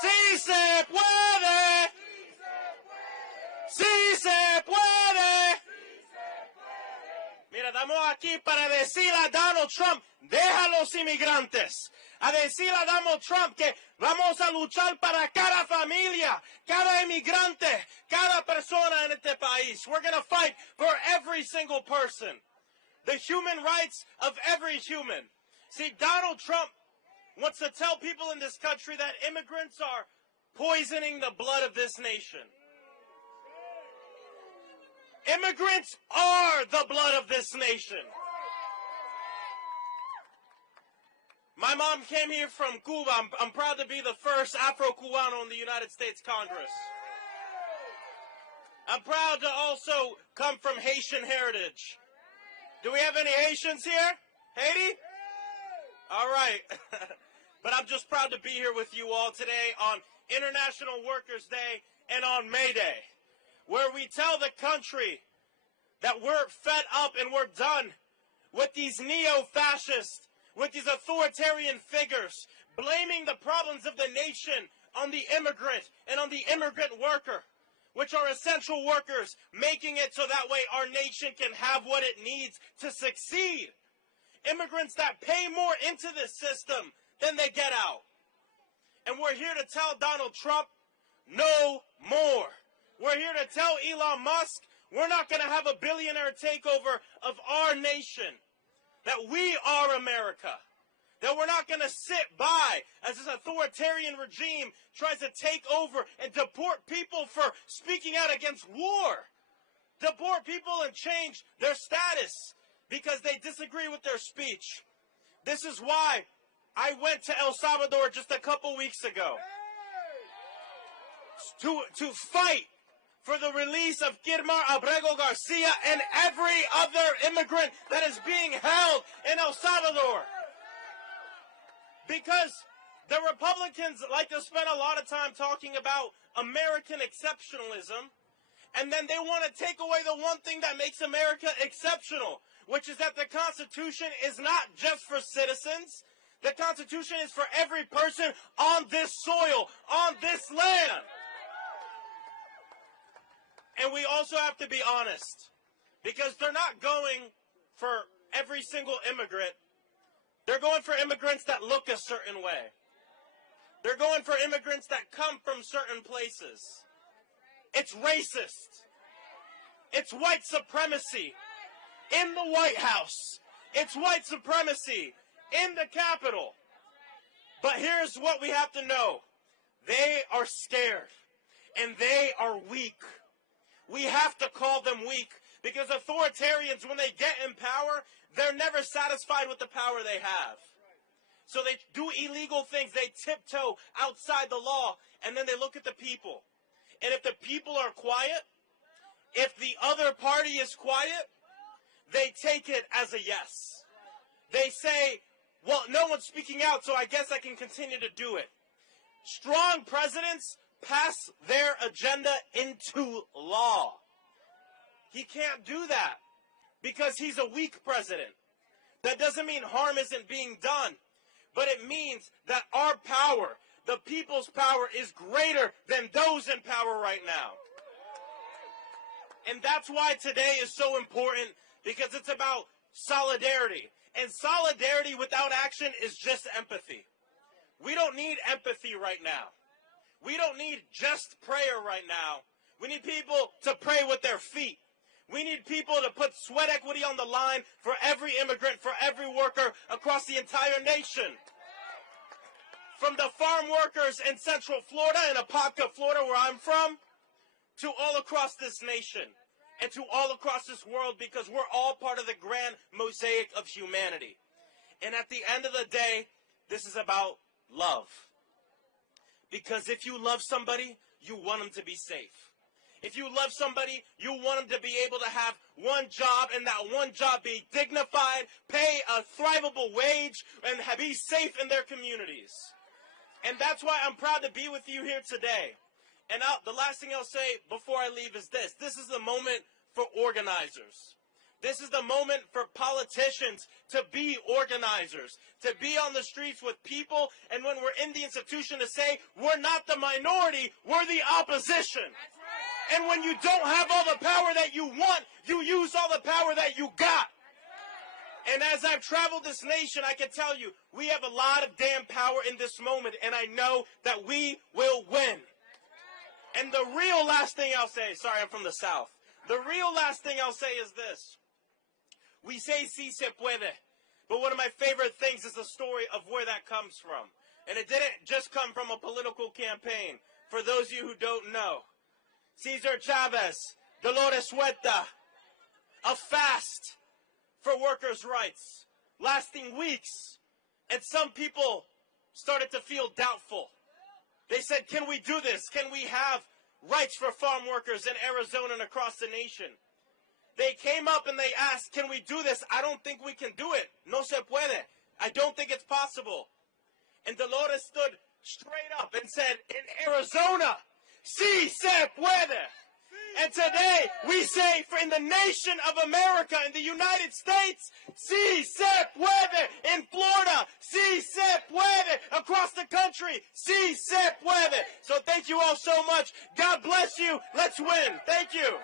Sí se puede. Sí se puede. Mira, estamos aquí para decir a Donald Trump, deja a los inmigrantes. A decir a Donald Trump que vamos a luchar para cada familia, cada inmigrante, cada persona en este país. We're going to fight for every single person. The human rights of every human. See, Donald Trump wants to tell people in this country that immigrants are poisoning the blood of this nation. Immigrants are the blood of this nation. My mom came here from Cuba. I'm proud to be the first Afro-Cubano in the United States Congress. I'm proud to also come from Haitian heritage. Do we have any Haitians here? Haiti? All right. But I'm just proud to be here with you all today on International Workers' Day and on May Day, where we tell the country that we're fed up and we're done with these neo-fascists, with these authoritarian figures, blaming the problems of the nation on the immigrant and on the immigrant worker, which are essential workers, making it so that way our nation can have what it needs to succeed. Immigrants that pay more into this system than they get out. And we're here to tell Donald Trump, no more. We're here to tell Elon Musk, we're not going to have a billionaire takeover of our nation. That we are America. That we're not going to sit by as this authoritarian regime tries to take over and deport people for speaking out against war. Deport people and change their status because they disagree with their speech. This is why I went to El Salvador just a couple weeks ago to fight for the release of Guillermo Abrego Garcia and every other immigrant that is being held in El Salvador. Because the Republicans like to spend a lot of time talking about American exceptionalism, and then they want to take away the one thing that makes America exceptional, which is that the Constitution is not just for citizens. The Constitution is for every person on this soil, on this land. And we also have to be honest, because they're not going for every single immigrant. They're going for immigrants that look a certain way. They're going for immigrants that come from certain places. It's racist. It's white supremacy in the White House. It's white supremacy in the Capitol. But here's what we have to know. They are scared, and they are weak. We have to call them weak, because authoritarians, when they get in power, they're never satisfied with the power they have. So they do illegal things, they tiptoe outside the law, and then they look at the people. And if the people are quiet, if the other party is quiet, they take it as a yes. They say, well, no one's speaking out, so I guess I can continue to do it. Strong presidents pass their agenda into law. He can't do that because he's a weak president. That doesn't mean harm isn't being done, but it means that our power, the people's power, is greater than those in power right now. And that's why today is so important, because it's about solidarity. And solidarity without action is just empathy. We don't need empathy right now. We don't need just prayer right now. We need people to pray with their feet. We need people to put sweat equity on the line for every immigrant, for every worker across the entire nation. From the farm workers in Central Florida, in Apopka, Florida, where I'm from, to all across this nation and to all across this world, because we're all part of the grand mosaic of humanity. And at the end of the day, this is about love. Because if you love somebody, you want them to be safe. If you love somebody, you want them to be able to have one job, and that one job be dignified, pay a thrivable wage, and be safe in their communities. And that's why I'm proud to be with you here today. And the last thing I'll say before I leave is this. This is the moment for organizers. This is the moment for politicians to be organizers, to be on the streets with people, and when we're in the institution to say, we're not the minority, we're the opposition. And when you don't have all the power that you want, you use all the power that you got. And as I've traveled this nation, I can tell you, we have a lot of damn power in this moment, and I know that we will win. And the real last thing I'll say, sorry, I'm from the South. The real last thing I'll say is this. We say si se puede, but one of my favorite things is the story of where that comes from. And it didn't just come from a political campaign. For those of you who don't know, Cesar Chavez, Dolores Huerta, a fast for workers' rights, lasting weeks, and some people started to feel doubtful. They said, can we do this? Can we have rights for farm workers in Arizona and across the nation? They came up and they asked, can we do this? I don't think we can do it. No se puede. I don't think it's possible. And Dolores stood straight up and said, in Arizona, si se puede. And today, we say, for in the nation of America, in the United States, si se puede. In Florida, si se puede. Across the country, si se puede. So thank you all so much. God bless you. Let's win. Thank you.